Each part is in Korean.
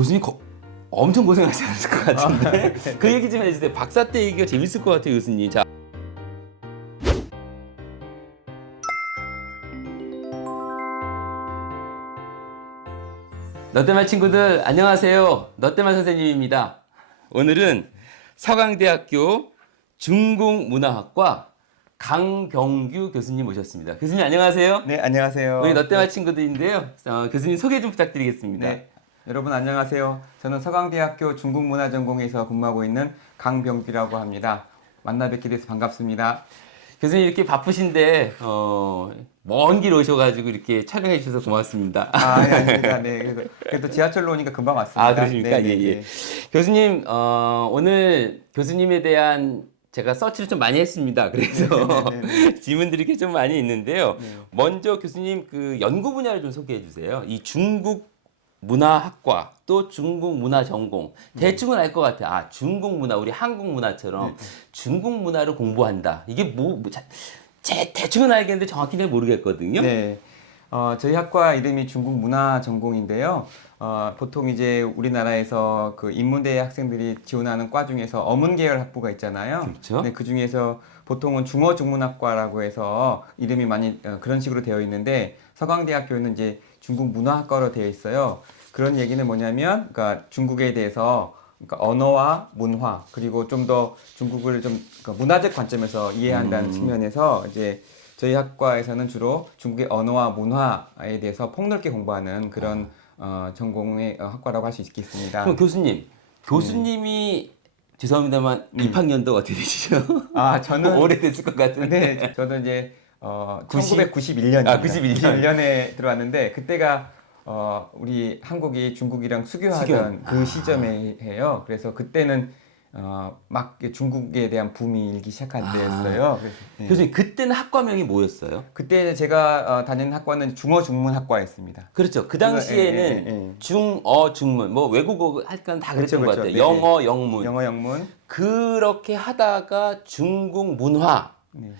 교수님 엄청 고생하셨을 것 같은데 그 얘기 좀 해주세요. 박사 때 얘기가 재밌을 것 같아요, 교수님. 자. 너때말 친구들 안녕하세요. 너때말 선생님입니다. 오늘은 서강대학교 중국문화학과 강병규 교수님 모셨습니다. 교수님 안녕하세요. 네, 안녕하세요. 우리 너때말 친구들인데요. 교수님 소개 좀 부탁드리겠습니다. 네, 여러분 안녕하세요. 저는 서강대학교 중국문화전공에서 근무하고 있는 강병규라고 합니다. 만나 뵙게 돼서 반갑습니다. 교수님 이렇게 바쁘신데 먼 길 오셔가지고 이렇게 촬영해 주셔서 고맙습니다. 아, 네, 아닙니다. 네, 그래도 지하철로 오니까 금방 왔습니다. 아, 그러십니까? 네, 네, 예, 예. 네. 교수님, 오늘 교수님에 대한 제가 서치를 좀 많이 했습니다. 그래서 질문드릴 게 좀 많이 있는데요. 네. 먼저 교수님 그 연구 분야를 좀 소개해 주세요. 이 중국 문화학과 또 중국 문화 전공 대충은 알 것 같아요. 아, 중국 문화 우리 한국 문화처럼 중국 문화를 공부한다. 이게 대충은 알겠는데 정확히는 모르겠거든요. 네. 저희 학과 이름이 중국문화전공인데요. 보통 이제 우리나라에서 그 인문대 학생들이 지원하는 과 중에서 어문계열 학부가 있잖아요. 그렇죠. 네, 그 중에서 보통은 중어중문학과라고 해서 이름이 많이 그런 식으로 되어 있는데 서강대학교는 이제 중국문화학과로 되어 있어요. 그런 얘기는 뭐냐면, 그러니까 중국에 대해서 그러니까 언어와 문화 그리고 좀 더 중국을 좀 그러니까 문화적 관점에서 이해한다는 측면에서 이제 저희 학과에서는 주로 중국의 언어와 문화에 대해서 폭넓게 공부하는 그런 전공의 학과라고 할 수 있겠습니다. 그럼 교수님이 죄송합니다만 입학년도 어떻게 되시죠? 아, 저는 오래됐을 것 같은데. 네, 저는 이제 90? 1991년입니다. 아, 91년. 91년에 들어왔는데 그때가 우리 한국이 중국이랑 수교하던 그 시점에 해요. 그래서 그때는 막 중국에 대한 붐이 일기 시작한 때였어요. 그래서, 네. 교수님 그때는 학과명이 뭐였어요? 그때 제가 다니는 학과는 중어중문학과였습니다. 그렇죠. 그 당시에는 예. 중어 중문 뭐 외국어 할 건 다 그랬던 그렇죠, 것 같아요. 그렇죠. 네, 영어 영문. 영어 영문. 그렇게 하다가 중국 문화 네.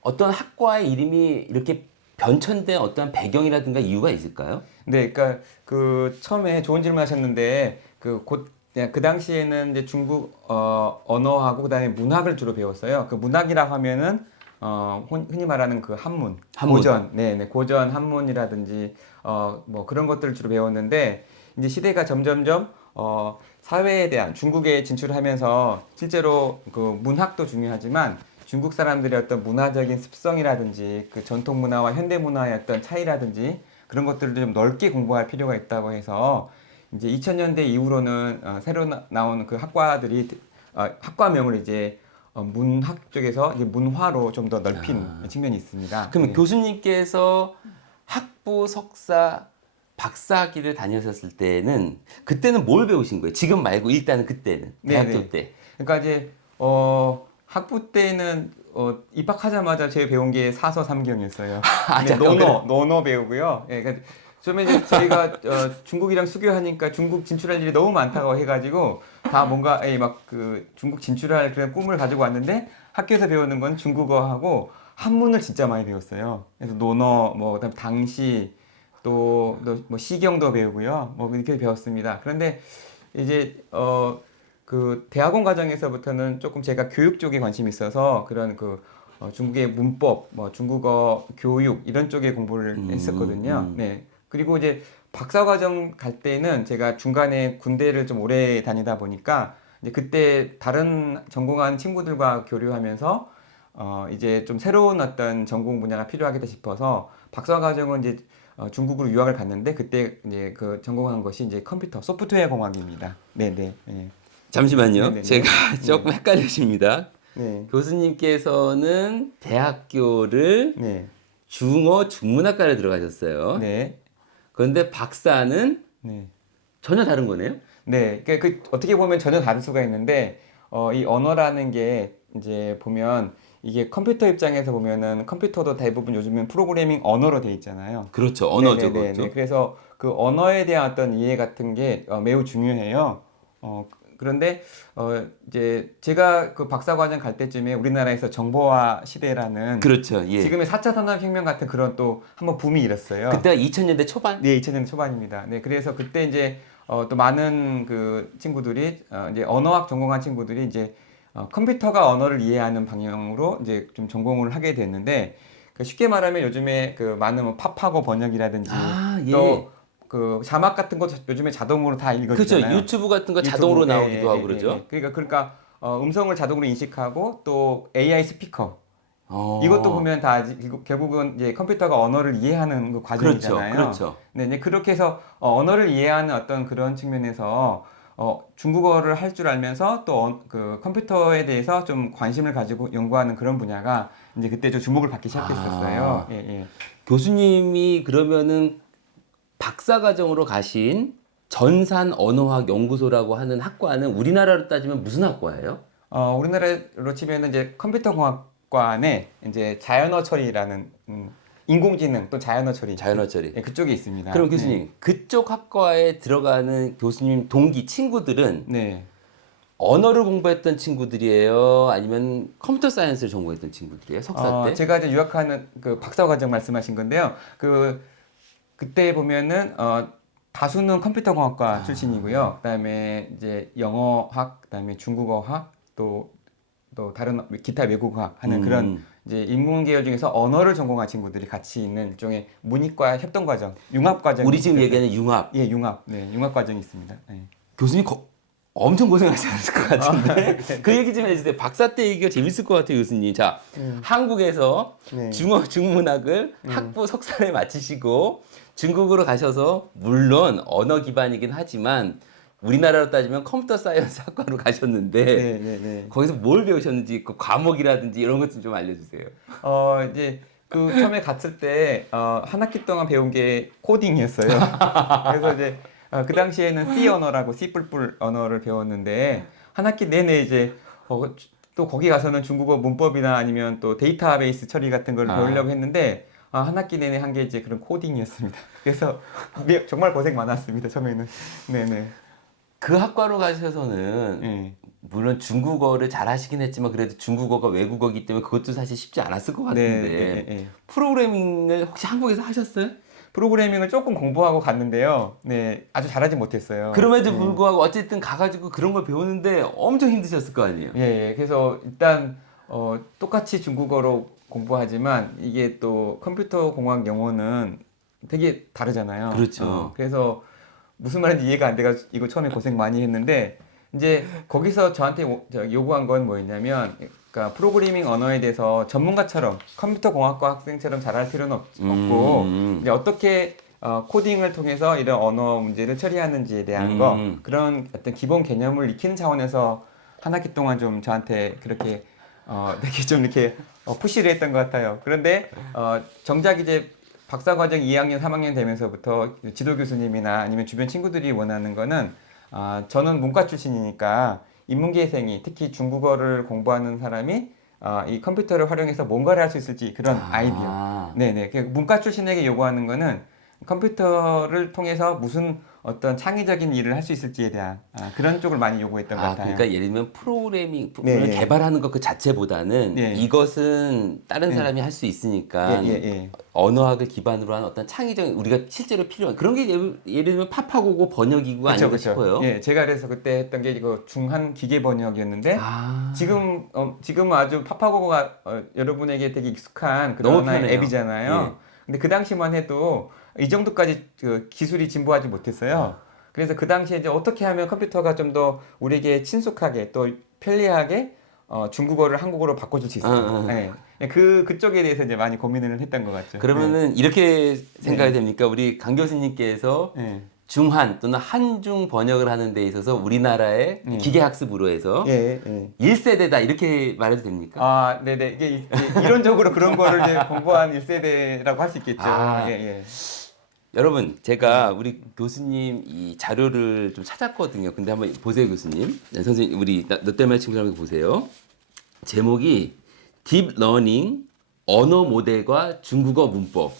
어떤 학과의 이름이 이렇게 변천된 어떤 배경이라든가 이유가 있을까요? 네, 그러니까 그 처음에 좋은 질문하셨는데 그 당시에는 이제 중국 언어하고 그다음에 문학을 주로 배웠어요. 그 문학이라고 하면은 흔히 말하는 그 한문, 고전, 네, 고전 한문이라든지 뭐 그런 것들을 주로 배웠는데 이제 시대가 점점점 사회에 대한 중국에 진출하면서 실제로 그 문학도 중요하지만 중국 사람들의 어떤 문화적인 습성이라든지 그 전통 문화와 현대 문화의 어떤 차이라든지 그런 것들을 좀 넓게 공부할 필요가 있다고 해서 이제 2000년대 이후로는 새로 나온 그 학과들이 학과명을 이제 문학 쪽에서 이제 문화로 좀 더 넓힌 측면이 있습니다. 그러면 네. 교수님께서 학부, 석사, 박사학위를 다니셨을 때는 그때는 뭘 배우신 거예요? 지금 말고 일단은 그때는 대학교 네네. 때. 그러니까 이제 학부 때는 입학하자마자 제가 배운 게 사서 삼경이었어요. 아, 네, 잠깐, 논어 배우고요. 예, 그러니까 처음에 이제 저희가 중국이랑 수교하니까 중국 진출할 일이 너무 많다고 해가지고 다 뭔가 막 그 중국 진출할 그런 꿈을 가지고 왔는데 학교에서 배우는 건 중국어하고 한문을 진짜 많이 배웠어요. 그래서 논어, 뭐 그다음 당시 또 뭐 시경도 배우고요. 뭐 이렇게 배웠습니다. 그런데 이제 그 대학원 과정에서부터는 조금 제가 교육 쪽에 관심이 있어서 그런 그 중국의 문법, 뭐 중국어 교육 이런 쪽에 공부를 했었거든요. 네. 그리고 이제 박사 과정 갈 때는 제가 중간에 군대를 좀 오래 다니다 보니까 이제 그때 다른 전공하는 친구들과 교류하면서 이제 좀 새로운 어떤 전공 분야가 필요하겠다 싶어서 박사 과정은 이제 중국으로 유학을 갔는데 그때 이제 그 전공한 것이 이제 컴퓨터 소프트웨어 공학입니다. 네네. 네. 잠시만요. 네네네. 제가 조금 헷갈리십니다. 네. 교수님께서는 대학교를 네. 중어 중문학과를 들어가셨어요. 네. 그런데 박사는 네. 전혀 다른 거네요. 네. 그 어떻게 보면 전혀 다를 수가 있는데 이 언어라는 게 이제 보면 이게 컴퓨터 입장에서 보면은 컴퓨터도 대부분 요즘은 프로그래밍 언어로 돼 있잖아요. 그렇죠. 언어죠, 네네네. 그렇죠. 그래서 그 언어에 대한 어떤 이해 같은 게 매우 중요해요. 그런데 이제 제가 그 박사과정 갈 때쯤에 우리나라에서 정보화 시대라는 그렇죠. 예. 지금의 4차 산업혁명 같은 그런 또 한번 붐이 일었어요. 그때가 2000년대 초반? 네, 2000년 초반입니다. 네, 그래서 그때 이제 또 많은 그 친구들이 이제 언어학 전공한 친구들이 이제 컴퓨터가 언어를 이해하는 방향으로 이제 좀 전공을 하게 됐는데 그 쉽게 말하면 요즘에 그 많은 뭐 팝하고 번역이라든지 아, 예. 또 그 자막 같은 것도 요즘에 자동으로 다 그렇죠. 읽어주잖아요. 유튜브 같은 거 자동으로 유튜브, 나오기도 하고 그러죠. 그러니까 음성을 자동으로 인식하고 또 AI 스피커 이것도 어. 보면 다 결국은 이제 컴퓨터가 언어를 이해하는 그 그렇죠. 과정이잖아요. 그렇죠. 네, 이제 그렇게 해서 언어를 이해하는 어떤 그런 측면에서 중국어를 할 줄 알면서 또 그 컴퓨터에 대해서 좀 관심을 가지고 연구하는 그런 분야가 이제 그때 좀 주목을 받기 시작했었어요. 아. 예, 예. 교수님이 그러면은 박사과정으로 가신 전산 언어학 연구소라고 하는 학과는 우리나라로 따지면 무슨 학과예요? 우리나라로 치면은 이제 컴퓨터공학과에 이제 자연어 처리라는 인공지능 또 자연어 처리 자연어 처리. 예, 그쪽에 있습니다. 그럼 교수님, 그쪽 학과에 들어가는 교수님 동기 친구들은 네. 언어를 공부했던 친구들이에요? 아니면 컴퓨터 사이언스를 전공했던 친구들이에요? 석사 때? 제가 이제 유학하는 그 박사과정 말씀하신 건데요. 그때 보면은 다수는 컴퓨터공학과 출신이고요. 그다음에 이제 영어학, 그다음에 중국어학, 또 다른 기타 외국어학 하는 그런 이제 인문계열 중에서 언어를 전공한 친구들이 같이 있는 일종의 문이과 협동과정, 융합과정이 우리 지금 있었어요. 얘기하는 융합. 예, 융합. 네, 융합과정이 있습니다. 네. 교수님 엄청 고생하지 않았을 것 같은데 그 얘기 좀 해주세요. 박사 때 얘기가 재밌을 것 같아요, 교수님. 자, 한국에서 네. 중문학을 학부 석사를 마치시고 중국으로 가셔서 물론 언어 기반이긴 하지만 우리나라로 따지면 컴퓨터 사이언스 학과로 가셨는데 네, 네, 네. 거기서 뭘 배우셨는지 그 과목이라든지 이런 것 좀 알려주세요. 이제 그 처음에 갔을 때 한 학기 동안 배운 게 코딩이었어요. 그래서 이제 그 당시에는 C 언어라고 C++ 언어를 배웠는데 한 학기 내내 이제 또 거기 가서는 중국어 문법이나 아니면 또 데이터베이스 처리 같은 걸 배우려고 했는데 한 학기 내내 한 게 이제 그런 코딩이었습니다. 그래서 정말 고생 많았습니다. 처음에는. 네네. 그 학과로 가셔서는 예. 물론 중국어를 잘 하시긴 했지만 그래도 중국어가 외국어이기 때문에 그것도 사실 쉽지 않았을 것 네, 같은데 예, 예. 프로그래밍을 혹시 한국에서 하셨어요? 프로그래밍을 조금 공부하고 갔는데요. 네, 아주 잘하지 못했어요. 그럼에도 네. 불구하고 어쨌든 가가지고 그런 걸 배우는데 엄청 힘드셨을 거 아니에요? 예, 예. 그래서 일단 똑같이 중국어로 공부하지만 이게 또 컴퓨터 공학 영어는 되게 다르잖아요. 그렇죠. 그래서 무슨 말인지 이해가 안 돼가지고 이거 처음에 고생 많이 했는데 이제 거기서 저한테 요구한 건 뭐였냐면 그러니까 프로그래밍 언어에 대해서 전문가처럼 컴퓨터 공학과 학생처럼 잘할 필요는 없고 이제 어떻게 코딩을 통해서 이런 언어 문제를 처리하는지에 대한 거 그런 어떤 기본 개념을 익히는 차원에서 한 학기 동안 좀 저한테 그렇게 되게 좀 이렇게 푸시를 했던 것 같아요. 그런데 정작 이제 박사과정 2학년, 3학년 되면서부터 지도 교수님이나 아니면 주변 친구들이 원하는 거는 저는 문과 출신이니까 인문계생이 특히 중국어를 공부하는 사람이 이 컴퓨터를 활용해서 뭔가를 할 수 있을지 그런 아이디어. 네네. 문과 출신에게 요구하는 거는 컴퓨터를 통해서 무슨 어떤 창의적인 일을 할 수 있을지에 대한 그런 쪽을 많이 요구했던 것 같아요. 그러니까 예를 들면 프로그래밍을 네, 예. 개발하는 것 그 자체보다는 네. 이것은 다른 네. 사람이 할 수 있으니까 예. 언어학을 기반으로 한 어떤 창의적인 우리가 실제로 필요한 그런 게 예를 들면 팝하고고 번역이고 아닌가 싶어요. 예, 제가 그래서 그때 했던 게 이거 중한 기계 번역이었는데 지금 아주 파파고가 여러분에게 되게 익숙한 그런 너무 하나의 편해요. 앱이잖아요. 근데 그 당시만 해도 이 정도까지 그 기술이 진보하지 못했어요. 그래서 그 당시에 이제 어떻게 하면 컴퓨터가 좀 더 우리에게 친숙하게 또 편리하게 중국어를 한국어로 바꿔줄 수 있을까? 예. 그쪽에 대해서 이제 많이 고민을 했던 것 같죠. 그러면은 이렇게 생각이 됩니까? 우리 강 교수님께서 네. 중한 또는 한중 번역을 하는 데 있어서 우리나라의 기계학습으로 해서 예. 1세대다 이렇게 말해도 됩니까? 네네. 이게 이론적으로 그런 거를 이제 공부한 1세대라고 할 수 있겠죠. 예. 여러분, 제가 우리 교수님 이 자료를 좀 찾았거든요. 근데 한번 보세요, 교수님. 네, 선생님, 우리 롯데말 친구들 한번 보세요. 제목이 딥러닝 언어 모델과 중국어 문법.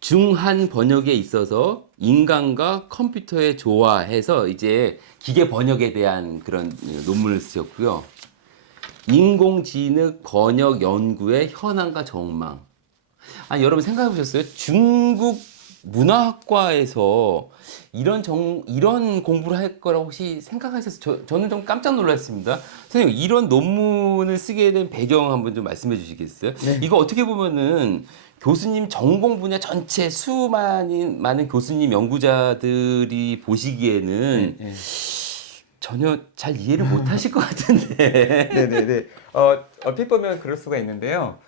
중한 번역에 있어서 인간과 컴퓨터의 조화해서 이제 기계 번역에 대한 그런 논문을 쓰셨고요. 인공지능 번역 연구의 현황과 전망. 아니 여러분 생각해 보셨어요? 중국 문화학과에서 이런 공부를 할 거라고 혹시 생각하셨어요? 저는 좀 깜짝 놀랐습니다. 선생님, 이런 논문을 쓰게 된 배경 한번 좀 말씀해 주시겠어요? 네. 이거 어떻게 보면은 교수님 전공 분야 전체 많은 교수님 연구자들이 보시기에는 네. 전혀 잘 이해를 못 하실 것 같은데. 네네네. 얼핏 보면 그럴 수가 있는데요.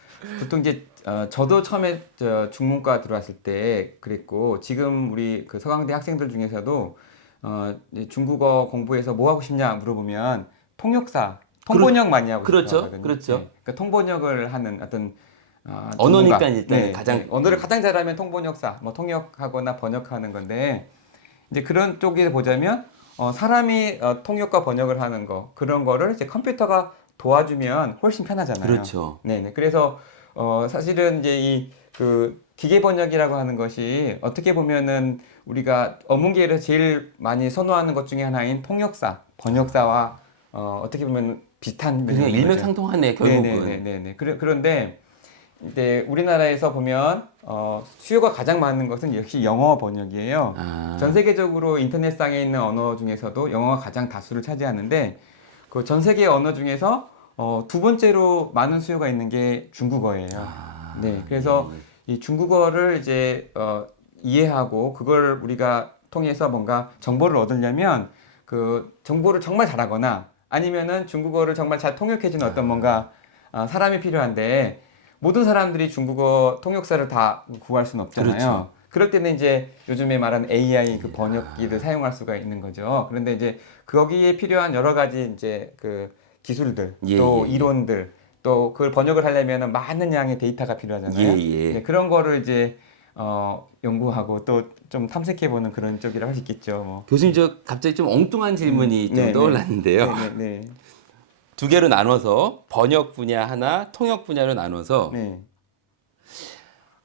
보통 이제 저도 처음에 중문과 들어왔을 때 그랬고 지금 우리 그 서강대 학생들 중에서도 이제 중국어 공부해서 뭐 하고 싶냐 물어보면 통역사, 통번역 많이 하고 싶어 그렇죠. 하거든요. 그렇죠. 네. 그러니까 통번역을 하는 어떤 언어니까 전문가. 일단은 가장 언어를 가장 잘하면 통번역사, 뭐 통역하거나 번역하는 건데 이제 그런 쪽에 보자면 사람이 통역과 번역을 하는 거 그런 거를 이제 컴퓨터가 도와주면 훨씬 편하잖아요. 그렇죠. 네네. 그래서 사실은 이제 이 그 기계 번역이라고 하는 것이 어떻게 보면은 우리가 어문계에서 제일 많이 선호하는 것 중에 하나인 통역사, 번역사와 어떻게 보면 비슷한 그냥 면이 있는 거죠. 일맥상통하네 결국은. 네네네네. 그런데 이제 우리나라에서 보면 수요가 가장 많은 것은 역시 영어 번역이에요. 아. 전 세계적으로 인터넷상에 있는 언어 중에서도 영어가 가장 다수를 차지하는데 그 전 세계 언어 중에서 두 번째로 많은 수요가 있는 게 중국어예요. 아, 네, 그래서 이 중국어를 이제 이해하고 그걸 우리가 통해서 뭔가 정보를 얻으려면 그 정보를 정말 잘하거나 아니면은 중국어를 정말 잘 통역해주는 어떤 뭔가 사람이 필요한데 모든 사람들이 중국어 통역사를 다 구할 수는 없잖아요. 그렇죠. 그럴 때는 이제 요즘에 말하는 AI 그 번역기를 사용할 수가 있는 거죠. 그런데 이제 거기에 필요한 여러 가지 이제 그 기술들 예, 또 예, 예. 이론들 또 그걸 번역을 하려면 많은 양의 데이터가 필요하잖아요. 예, 예. 네, 그런 거를 이제 연구하고 또 좀 탐색해보는 그런 쪽이라고 할 수 있겠죠. 뭐. 교수님 저 갑자기 좀 엉뚱한 질문이 좀 네, 떠올랐는데요. 네. 두 개로 나눠서 번역 분야 하나, 통역 분야로 나눠서 네.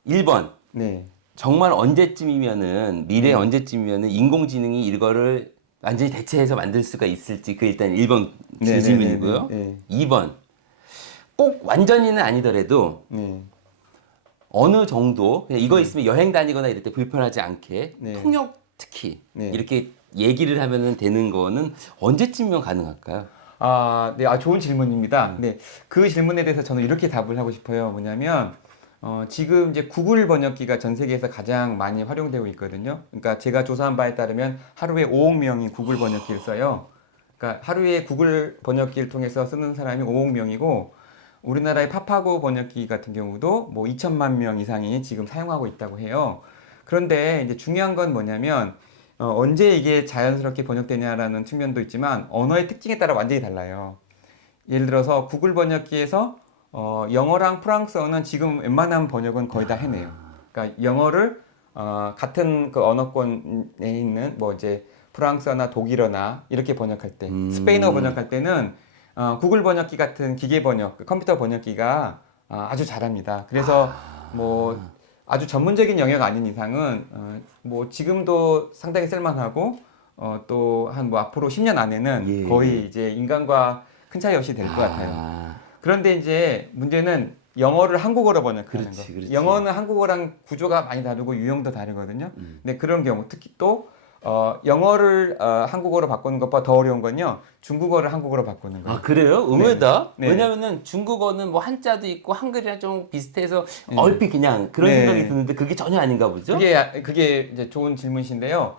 1번 네. 정말 언제쯤이면은 미래 네. 언제쯤이면은 인공지능이 이거를 완전히 대체해서 만들 수가 있을지 그 일단 1번 네, 질문이고요. 네. 2번 꼭 완전히는 아니더라도 네. 어느 정도 그냥 이거 있으면 여행 다니거나 이럴 때 불편하지 않게 네. 통역 특히 네. 이렇게 얘기를 하면은 되는 거는 언제쯤이면 가능할까요? 네, 좋은 질문입니다. 네, 그 질문에 대해서 저는 이렇게 답을 하고 싶어요. 뭐냐면, 지금 이제 구글 번역기가 전 세계에서 가장 많이 활용되고 있거든요. 그러니까 제가 조사한 바에 따르면 하루에 5억 명이 구글 번역기를 써요. 그러니까 하루에 구글 번역기를 통해서 쓰는 사람이 5억 명이고, 우리나라의 파파고 번역기 같은 경우도 뭐 2천만 명 이상이 지금 사용하고 있다고 해요. 그런데 이제 중요한 건 뭐냐면, 언제 이게 자연스럽게 번역되냐라는 측면도 있지만 언어의 특징에 따라 완전히 달라요. 예를 들어서 구글 번역기에서 영어랑 프랑스어는 지금 웬만한 번역은 거의 다 해내요. 그러니까 영어를 같은 그 언어권에 있는 뭐 이제 프랑스어나 독일어나 이렇게 번역할 때, 스페인어 번역할 때는 구글 번역기 같은 기계 번역, 그 컴퓨터 번역기가 아주 잘합니다. 그래서 뭐 아주 전문적인 영역 아닌 이상은 뭐 지금도 상당히 쓸만하고 또 한 뭐 앞으로 10년 안에는 예. 거의 이제 인간과 큰 차이 없이 될 것 같아요. 아, 그런데 이제 문제는 영어를 한국어로 번역하는 거. 그렇지. 영어는 한국어랑 구조가 많이 다르고 유형도 다르거든요. 근데 그런 경우 특히 또 영어를 한국어로 바꾸는 것보다 더 어려운 건요. 중국어를 한국어로 바꾸는 거예요. 아 그래요? 의외다. 네. 왜냐면은 중국어는 뭐 한자도 있고 한글이랑 좀 비슷해서 네. 얼핏 그냥 그런 네. 생각이 드는데 그게 전혀 아닌가 보죠? 그게 이제 좋은 질문이신데요.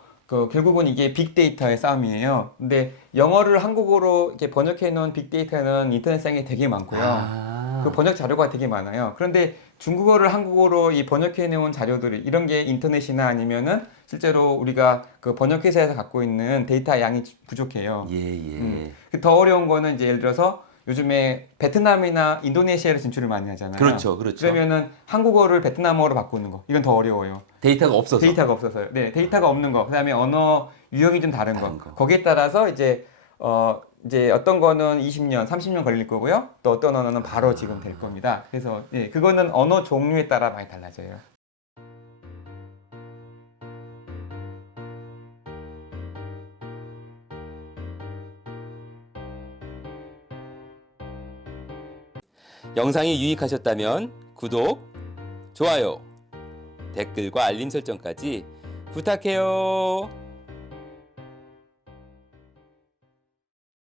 결국은 이게 빅데이터의 싸움이에요. 근데 영어를 한국어로 이렇게 번역해 놓은 빅데이터는 인터넷상에 되게 많고요. 아. 그 번역 자료가 되게 많아요. 그런데 중국어를 한국어로 이 번역해 놓은 자료들이 이런 게 인터넷이나 아니면은 실제로 우리가 그 번역회사에서 갖고 있는 데이터 양이 부족해요. 예. 더 어려운 거는 이제 예를 들어서 요즘에 베트남이나 인도네시아로 진출을 많이 하잖아요. 그렇죠. 그러면은 한국어를 베트남어로 바꾸는 거 이건 더 어려워요. 데이터가 없어서. 데이터가 없어서요. 네, 데이터가 없는 거. 그다음에 언어 유형이 좀 다른 다른 거. 거. 거기에 따라서 이제 어떤 거는 20년, 30년 걸릴 거고요. 또 어떤 언어는 바로 지금 될 겁니다. 그래서 예, 그거는 언어 종류에 따라 많이 달라져요. 영상이 유익하셨다면 구독, 좋아요, 댓글과 알림 설정까지 부탁해요.